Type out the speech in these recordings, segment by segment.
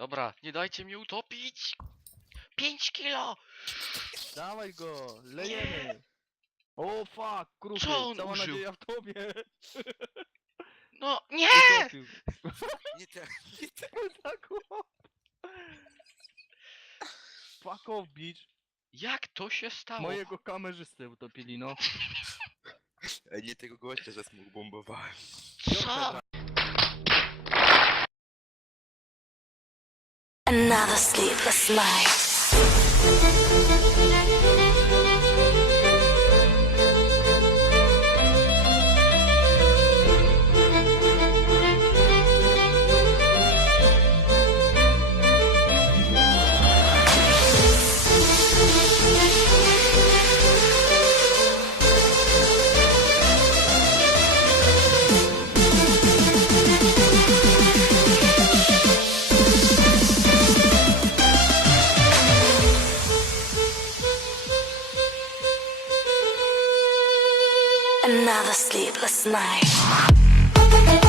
Dobra, nie dajcie mnie utopić! 5 kilo! Dawaj go, lejemy. O fuck, kruchy, Co on cała użył? nadzieja w tobie. No, nie! Utopił. Nie te, nie te. Tak, o. Fuck off, bitch. Jak to się stało? Mojego kamerzystę utopili, no. Ej, nie tego gościa, że smug bombowałem. Co? Another sleepless night. Another sleepless night.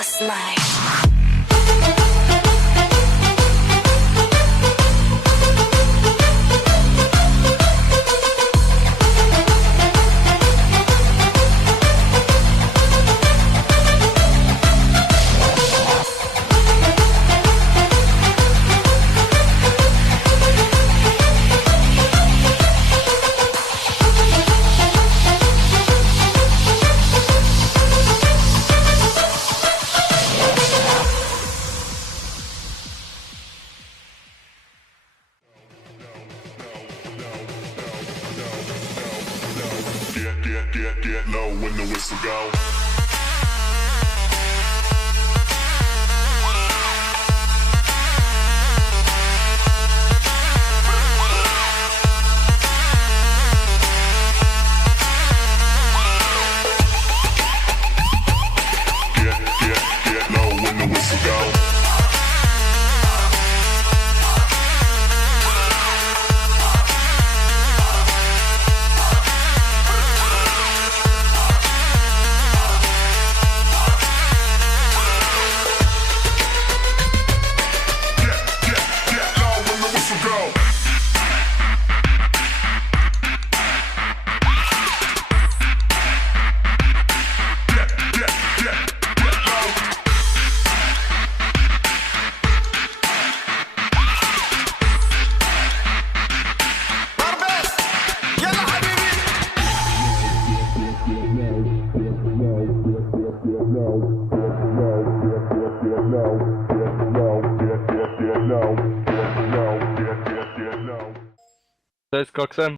reckless life. Get, get, get, low when the whistle go. Cześć koksem.